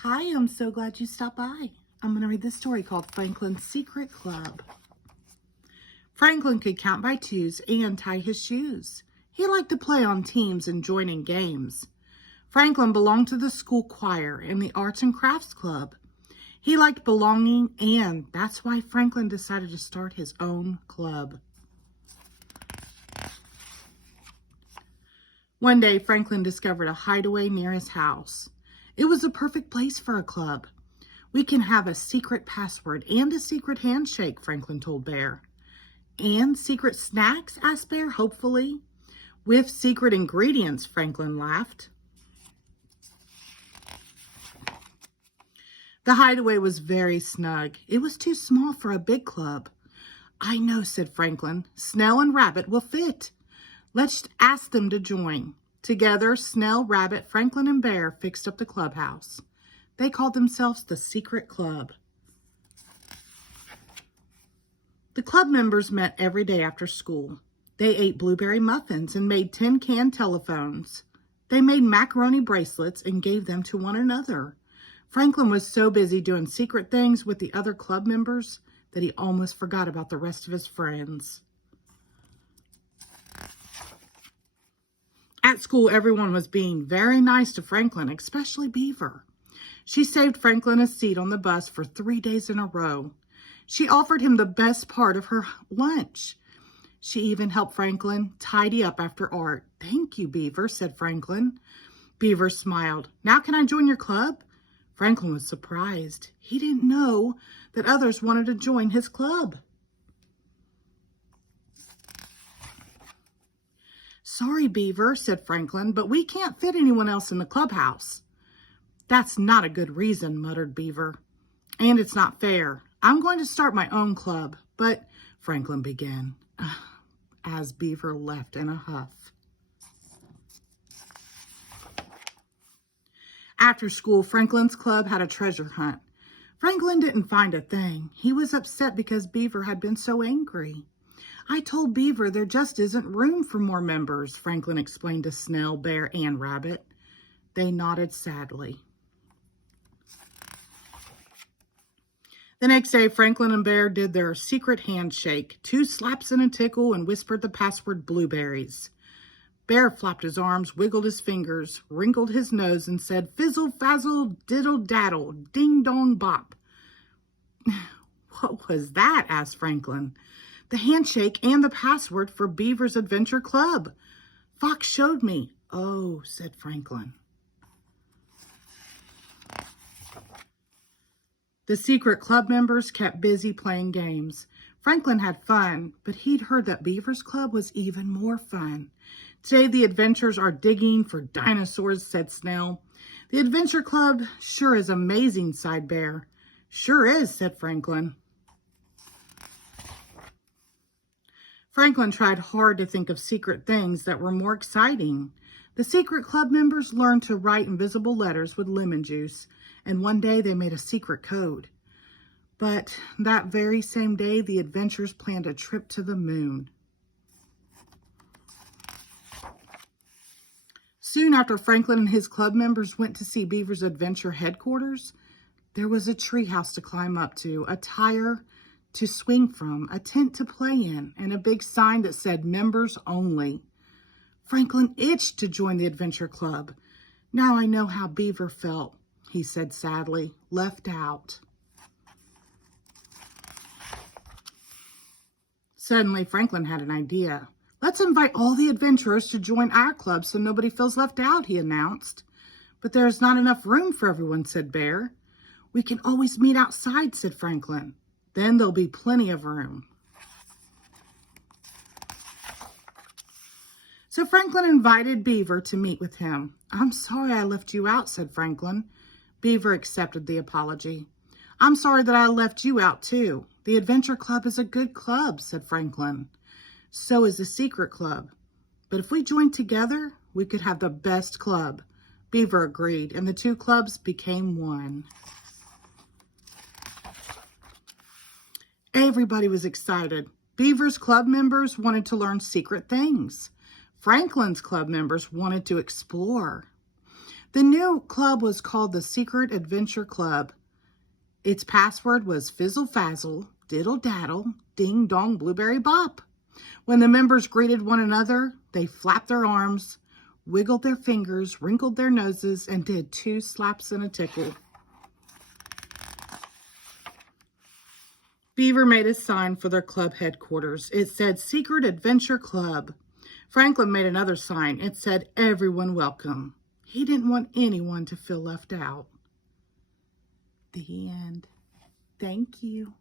Hi, I'm so glad you stopped by. I'm going to read this story called Franklin's Secret Club. Franklin could count by twos and tie his shoes. He liked to play on teams and join in games. Franklin belonged to the school choir and the arts and crafts club. He liked belonging, and that's why Franklin decided to start his own club. One day, Franklin discovered a hideaway near his house. It was a perfect place for a club. "We can have a secret password and a secret handshake," Franklin told Bear. "And secret snacks?" asked Bear hopefully. "With secret ingredients," Franklin laughed. The hideaway was very snug. It was too small for a big club. "I know," said Franklin. "Snell and Rabbit will fit. Let's ask them to join." Together, Snell, Rabbit, Franklin, and Bear fixed up the clubhouse. They called themselves the Secret Club. The club members met every day after school. They ate blueberry muffins and made tin can telephones. They made macaroni bracelets and gave them to one another. Franklin was so busy doing secret things with the other club members that he almost forgot about the rest of his friends. At school, everyone was being very nice to Franklin, especially Beaver. She saved Franklin a seat on the bus for 3 days in a row. She offered him the best part of her lunch. She even helped Franklin tidy up after art. "Thank you, Beaver," said Franklin. Beaver smiled. "Now can I join your club?" Franklin was surprised. He didn't know that others wanted to join his club. "Sorry, Beaver," said Franklin, "but we can't fit anyone else in the clubhouse." "That's not a good reason," muttered Beaver. "And it's not fair. I'm going to start my own club." "But," Franklin began, as Beaver left in a huff. After school, Franklin's club had a treasure hunt. Franklin didn't find a thing. He was upset because Beaver had been so angry. "I told Beaver there just isn't room for more members," Franklin explained to Snell, Bear, and Rabbit. They nodded sadly. The next day, Franklin and Bear did their secret handshake, 2 slaps and a tickle, and whispered the password blueberries. Bear flopped his arms, wiggled his fingers, wrinkled his nose, and said, "Fizzle, fazzle, diddle, daddle, ding, dong, bop." "What was that?" asked Franklin. "The handshake and the password for Beaver's Adventure Club. Fox showed me." "Oh," said Franklin. The secret club members kept busy playing games. Franklin had fun, but he'd heard that Beaver's club was even more fun. "Today the adventurers are digging for dinosaurs," said Snell. "The Adventure Club sure is amazing," sighed Bear. "Sure is," said Franklin. Franklin tried hard to think of secret things that were more exciting. The secret club members learned to write invisible letters with lemon juice, and one day they made a secret code. But that very same day, the adventurers planned a trip to the moon. Soon after Franklin and his club members went to see Beaver's Adventure headquarters, there was a treehouse to climb up to, a tire to swing from, a tent to play in, and a big sign that said "Members Only." Franklin itched to join the Adventure Club. "Now I know how Beaver felt," he said sadly, "left out." Suddenly, Franklin had an idea. "Let's invite all the adventurers to join our club so nobody feels left out," he announced. "But there's not enough room for everyone," said Bear. "We can always meet outside," said Franklin. "Then there'll be plenty of room." So Franklin invited Beaver to meet with him. "I'm sorry I left you out," said Franklin. Beaver accepted the apology. "I'm sorry that I left you out too. The Adventure Club is a good club," said Franklin. "So is the Secret Club. But if we joined together, we could have the best club." Beaver agreed, and the 2 clubs became one. Everybody was excited. Beaver's club members wanted to learn secret things. Franklin's club members wanted to explore. The new club was called the Secret Adventure Club. Its password was Fizzle Fazzle, Diddle Daddle, Ding Dong Blueberry Bop. When the members greeted one another, they flapped their arms, wiggled their fingers, wrinkled their noses, and did 2 slaps and a tickle. Beaver made a sign for their club headquarters. It said, Secret Adventure Club. Franklin made another sign. It said, Everyone welcome. He didn't want anyone to feel left out. The end. Thank you.